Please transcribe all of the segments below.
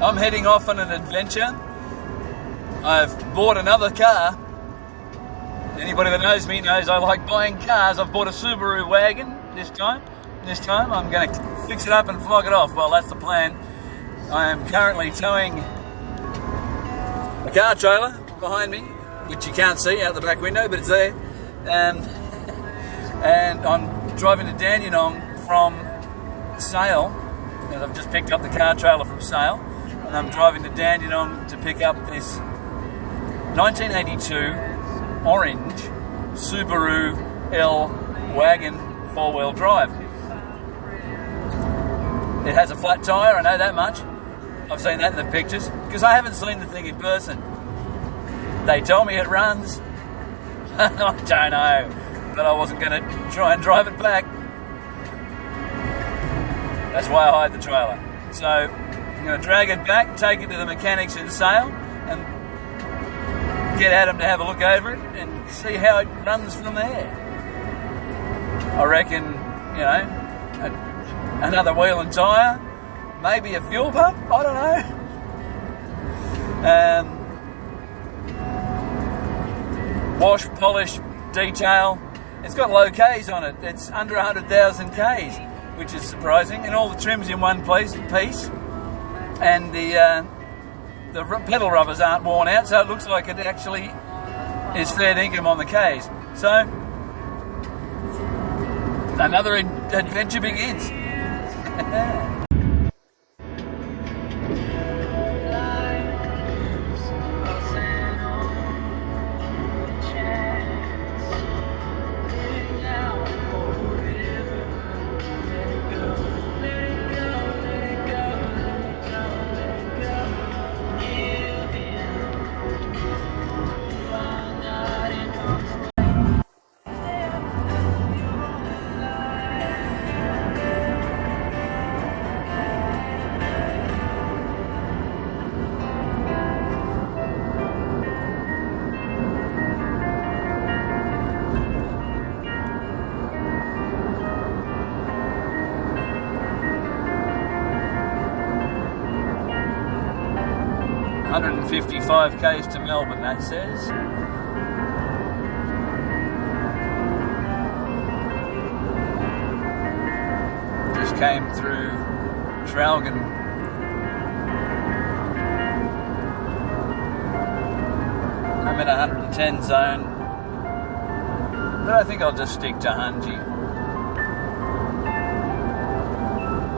I'm heading off on an adventure. I've bought another car. Anybody that knows me knows I like buying cars. I've bought a Subaru wagon this time. This time I'm going to fix it up and flog it off. Well, that's the plan. I am currently towing a car trailer behind me, which you can't see out the back window, but it's there. And I'm driving to Dandenong from Sale. And I've just picked up the car trailer from Sale, and I'm driving to Dandenong to pick up this 1982 orange Subaru L wagon 4-wheel drive. It has a flat tyre, I know that much. I've seen that in the pictures, because I haven't seen the thing in person. They tell me it runs. I don't know, but I wasn't going to try and drive it back. That's why I hired the trailer. So I'm going to drag it back, take it to the mechanics in Sale, and get Adam to have a look over it and see how it runs from there. I reckon, you know, another wheel and tyre, maybe a fuel pump, I don't know. Wash, polish, detail. It's got low Ks on it. It's under 100,000 Ks, which is surprising. And all the trim's in one piece. And the pedal rubbers aren't worn out, so it looks like it actually is fair dinkum on the Ks. So another adventure begins. $155 Ks to Melbourne, that says. Just came through Traralgon. I'm in 110 zone, but I think I'll just stick to Hungy.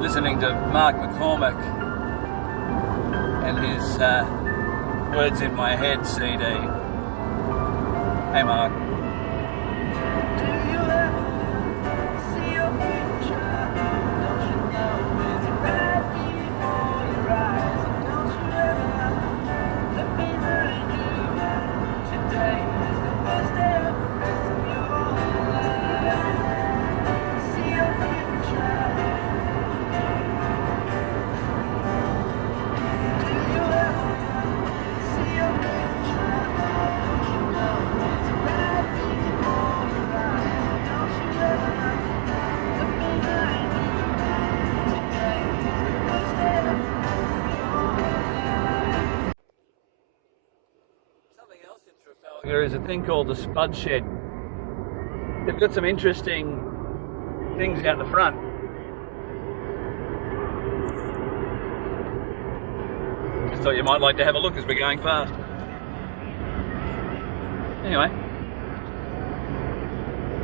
Listening to Mark McCormack and his Words in My Head CD. Hey Mark. There is a thing called the Spud Shed. They've got some interesting things out the front. Just thought you might like to have a look as we're going past. Anyway,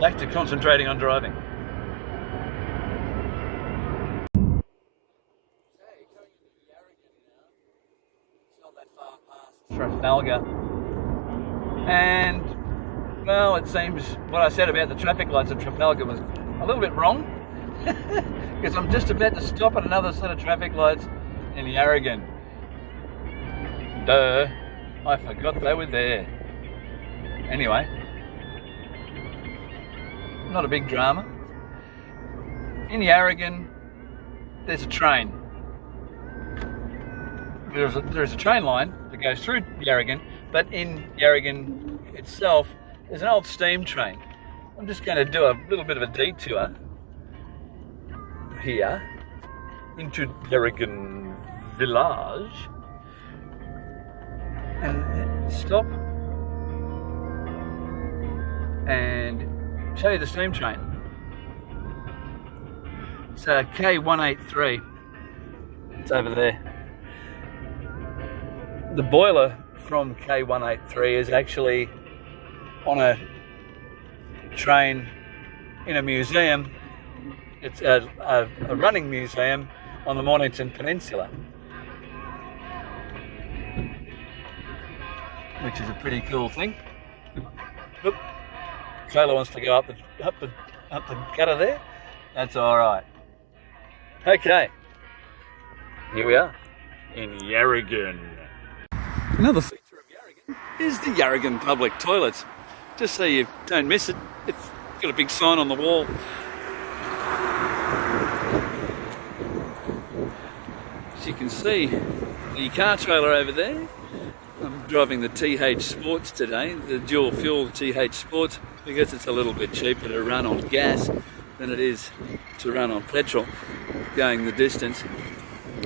back to concentrating on driving. It's not that far past Trafalgar. And, well, it seems what I said about the traffic lights at Trafalgar was a little bit wrong. Because I'm just about to stop at another set of traffic lights in Yarragon. Duh, I forgot they were there. Anyway, not a big drama. In Yarragon, there's a train. There's a train line that goes through Yarragon, but in Yarragon itself, there's an old steam train. I'm just going to do a little bit of a detour here into Yarragon village. And stop and show you the steam train. It's K183. It's over there. The boiler from K183 is actually on a train in a museum. It's a running museum on the Mornington Peninsula, which is a pretty cool thing. Oop. Taylor wants to go up the gutter there. That's all right. Okay, here we are in Yarragon. Another feature of Yarragon is the Yarragon public toilets. Just so you don't miss it, it's got a big sign on the wall. As you can see, the car trailer over there. I'm driving the TH Sports today, the dual fuel TH Sports, because it's a little bit cheaper to run on gas than it is to run on petrol, going the distance.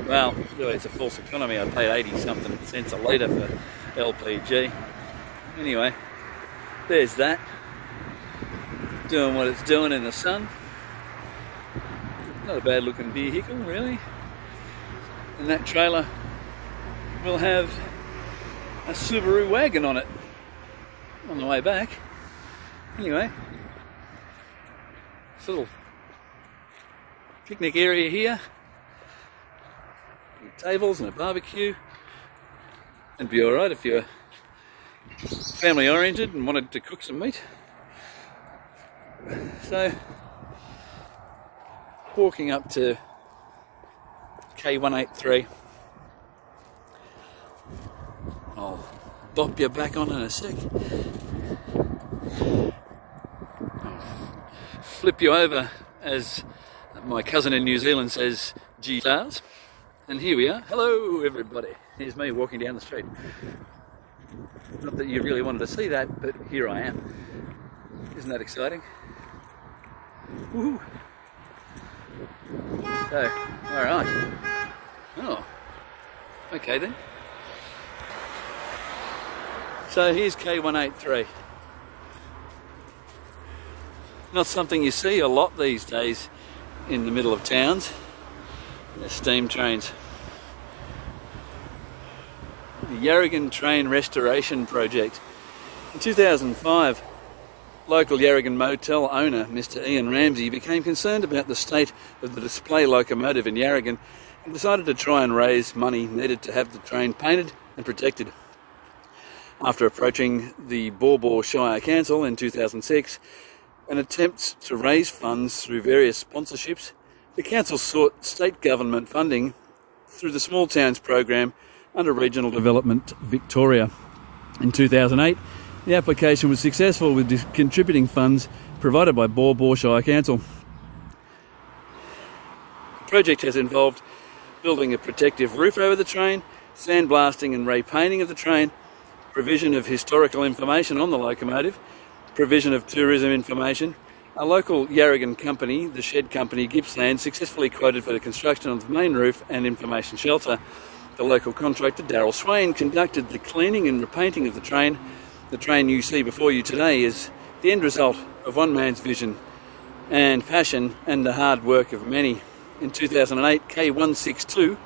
Well, really it's a false economy. I paid 80 something cents a litre for LPG. Anyway, there's that, doing what it's doing in the sun. Not a bad looking vehicle really. And that trailer will have a Subaru wagon on it on the way back. Anyway, this little picnic area here, tables and a barbecue, and be alright if you're family oriented and wanted to cook some meat. So, walking up to K183. I'll bop you back on in a sec. I'll flip you over, as my cousin in New Zealand says, G-stars. And here we are. Hello everybody. Here's me walking down the street. Not that you really wanted to see that, but here I am. Isn't that exciting? Woohoo! So, alright. Oh, okay then. So here's K183. Not something you see a lot these days in the middle of towns. The steam trains. The Yarragon Train Restoration Project. In 2005, local Yarragon motel owner Mr. Ian Ramsey became concerned about the state of the display locomotive in Yarragon and decided to try and raise money needed to have the train painted and protected. After approaching the Baw Baw Shire Council in 2006 and attempts to raise funds through various sponsorships, the council sought state government funding through the Small Towns program under Regional Development Victoria. In 2008, the application was successful with contributing funds provided by Baw Baw Shire Council. The project has involved building a protective roof over the train, sandblasting and repainting of the train, provision of historical information on the locomotive, provision of tourism information. A local Yarragon company, the shed company Gippsland, successfully quoted for the construction of the main roof and information shelter. The local contractor, Daryl Swain, conducted the cleaning and repainting of the train. The train you see before you today is the end result of one man's vision and passion and the hard work of many. In 2008, K162,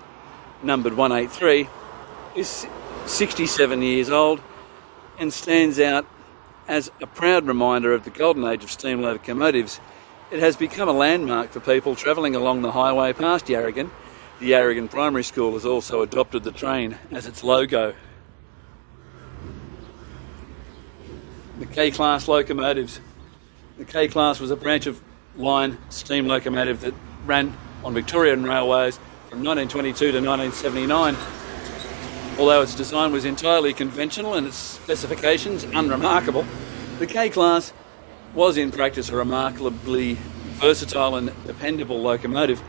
numbered 183, is 67 years old and stands out as a proud reminder of the golden age of steam locomotives. It has become a landmark for people travelling along the highway past Yarragon. The Yarragon Primary School has also adopted the train as its logo. The K-Class locomotives. The K-Class was a branch of line steam locomotive that ran on Victorian railways from 1922 to 1979. Although its design was entirely conventional and its specifications unremarkable, the K-Class was in practice a remarkably versatile and dependable locomotive.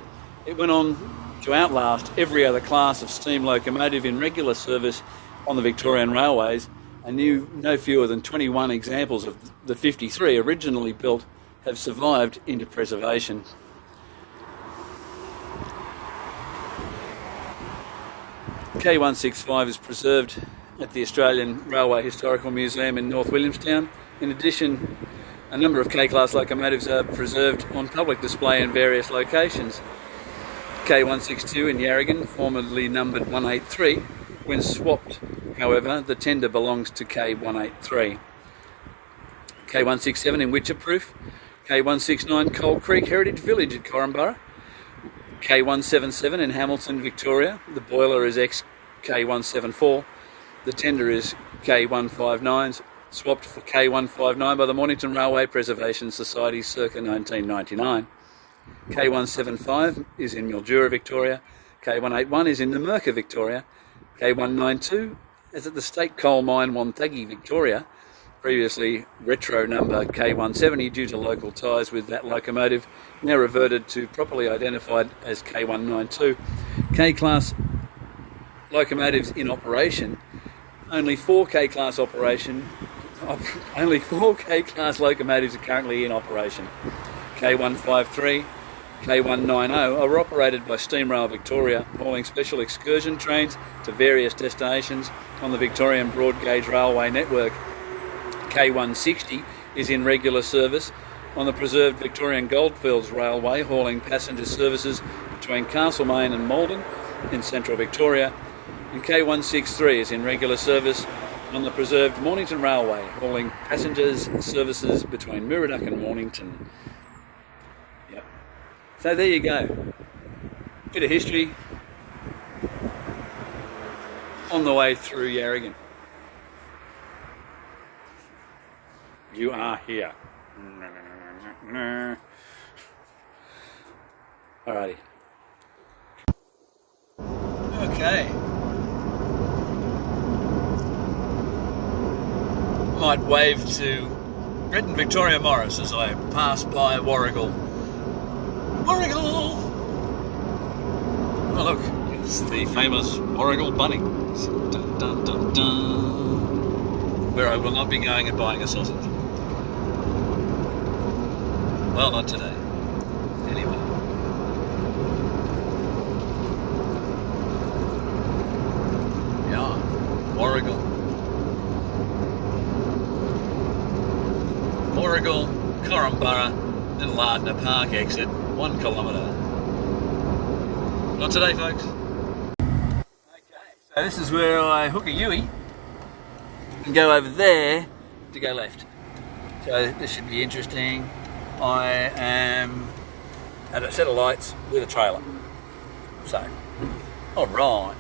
It went on to outlast every other class of steam locomotive in regular service on the Victorian railways, and no fewer than 21 examples of the 53 originally built have survived into preservation. K165 is preserved at the Australian Railway Historical Museum in North Williamstown. In addition, a number of K-class locomotives are preserved on public display in various locations. K162 in Yarragon, formerly numbered 183. When swapped, however, the tender belongs to K183. K167 in Witcherproof. K169 Coal Creek Heritage Village at Corumburra. K177 in Hamilton, Victoria. The boiler is ex-K174. The tender is K159, swapped for K159 by the Mornington Railway Preservation Society circa 1999. K175 is in Mildura, Victoria. K181 is in Numurkah, Victoria. K192 is at the State Coal Mine, Wonthaggi, Victoria. Previously retro number K170 due to local ties with that locomotive, now reverted to properly identified as K192. K-class locomotives in operation. Only four K-class locomotives are currently in operation. K153, K190 are operated by Steamrail Victoria, hauling special excursion trains to various destinations on the Victorian Broad Gauge Railway network. K160 is in regular service on the preserved Victorian Goldfields Railway, hauling passenger services between Castlemaine and Maldon in central Victoria. And K163 is in regular service on the preserved Mornington Railway, hauling passengers services between Miraduc and Mornington. Yep. So there you go. Bit of history on the way through Yarragon. You are here. Alrighty. Okay. Might wave to Brett and Victoria Morris as I pass by Warragul. Warragul! Oh look, it's the famous Warragul Bunny. Dun, dun, dun, dun. Where I will not be going and buying a sausage. Well, not today. Anyway. Yeah, Warragul. Warragul, Corumburra and Lardner Park exit, 1 kilometre. Not today, folks. Okay, so this is where I hook a Yui and go over there to go left. So this should be interesting. I am at a set of lights with a trailer. So, all right.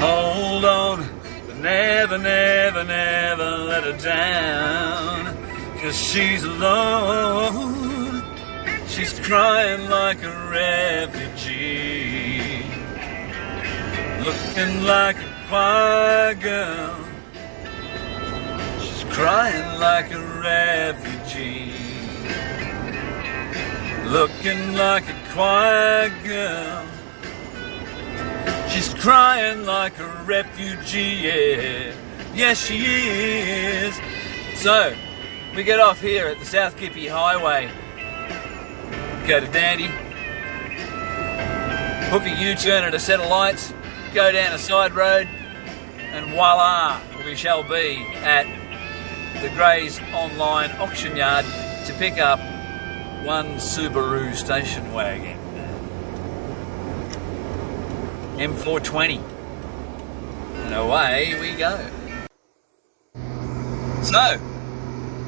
Hold on, but never, never, never let her down, 'cause she's alone. She's crying like a refugee, looking like a choir girl. She's crying like a refugee, looking like a choir girl. She's crying like a refugee, yeah, yes she is. So, we get off here at the South Gippy Highway, go to Dandy, hook a U-turn at a set of lights, go down a side road, and voila, we shall be at the Gray's online auction yard to pick up one Subaru station wagon. M420, and away we go. So,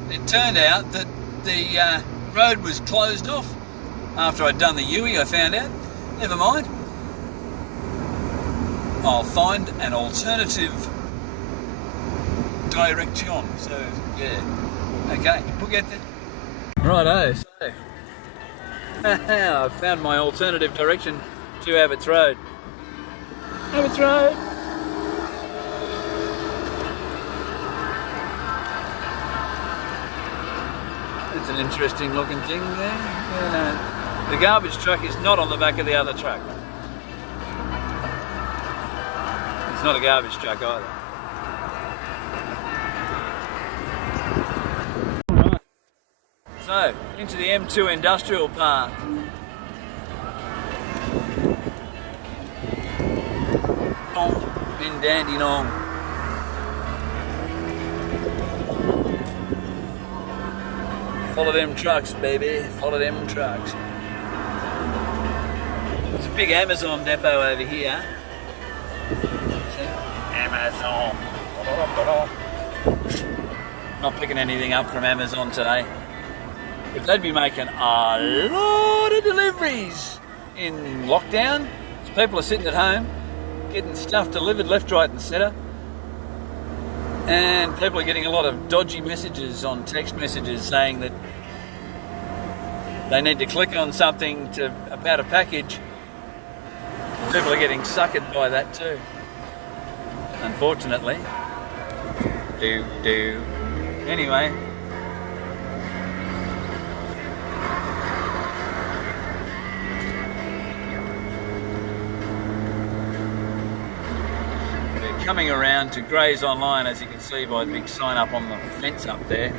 it turned out that the road was closed off after I'd done the Yui, I found out. Never mind. I'll find an alternative direction, so yeah. Okay, we'll get there. Righto, so I've found my alternative direction to Abbots Road. Abbots Road. It's an interesting looking thing there. Yeah, the garbage truck is not on the back of the other truck. It's not a garbage truck either. So, into the M2 Industrial Park. In Dandenong. Follow them trucks, baby. Follow them trucks. There's a big Amazon depot over here. Amazon. Not picking anything up from Amazon today. If they'd be making a lot of deliveries in lockdown, so people are sitting at home getting stuff delivered left, right and centre, and people are getting a lot of dodgy messages on text messages saying that they need to click on something about a package. People are getting suckered by that too, unfortunately. Anyway, we're coming around to Grays Online, as you can see by the big sign up on the fence up there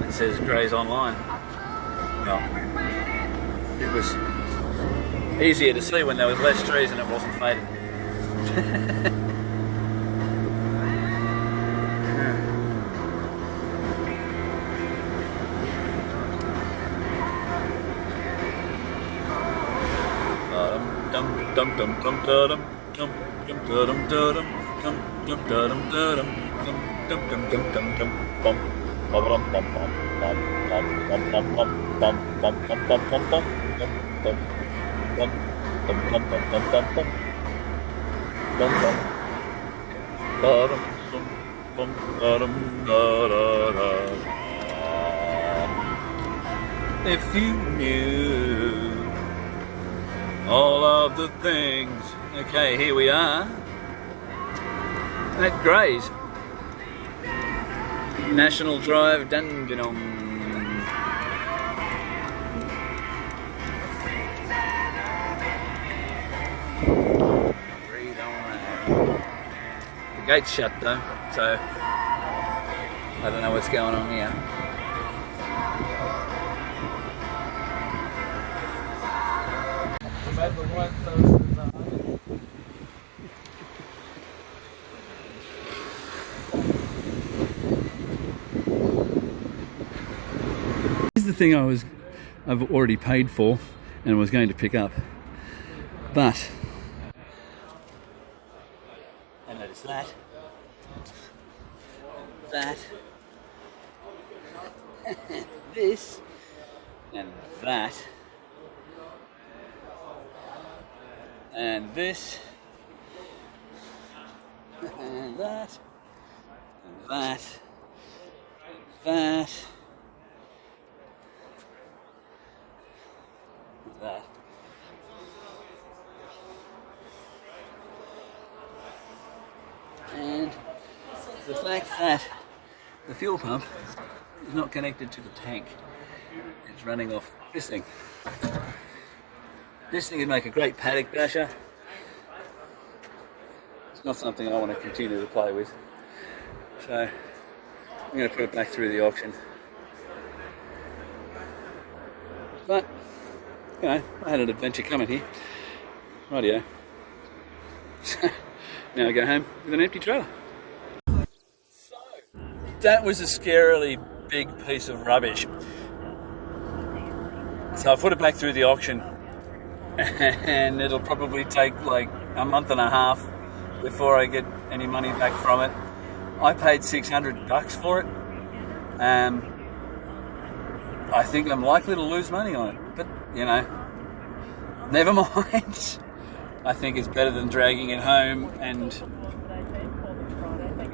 that says Grays Online. Well, it was easier to see when there was less trees and it wasn't faded. If you knew all of the things. Okay, here we are at Grays. National Drive, Dandenong. Breathe on that. The gate's shut though, so I don't know what's going on here. Here's the thing I've already paid for and was going to pick up, but I noticed that, this, and that. And this, and that, and that, and that, and that. And the fact that the fuel pump is not connected to the tank, it's running off this thing. This thing would make a great paddock basher. It's not something I want to continue to play with. So I'm going to put it back through the auction. But, you know, I had an adventure coming here. Rightio. So now I go home with an empty trailer. So that was a scarily big piece of rubbish. So I put it back through the auction. And it'll probably take like a month and a half before I get any money back from it. I paid $600 for it. I think I'm likely to lose money on it, but you know, never mind. I think it's better than dragging it home and,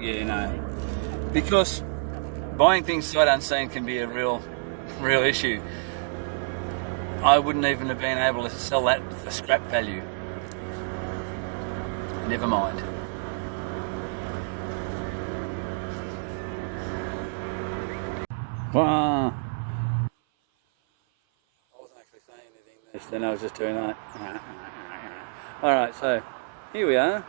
you know, because buying things sight unseen can be a real issue. I wouldn't even have been able to sell that for scrap value. Never mind. Wow. I wasn't actually saying anything then, I was just doing that. Alright, so here we are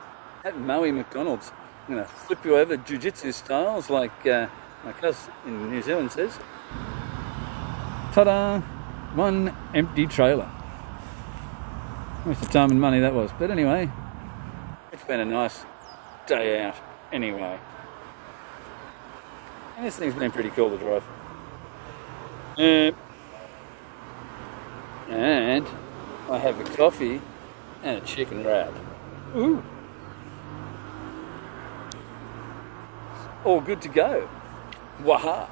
at Maui McDonald's. I'm going to flip you over jiu-jitsu styles like my cousin in New Zealand says. Ta-da! One empty trailer. Waste of time and money that was. But anyway, it's been a nice day out anyway. And this thing's been pretty cool to drive. And I have a coffee and a chicken wrap. Ooh. All good to go. Waha.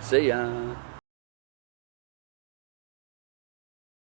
See ya.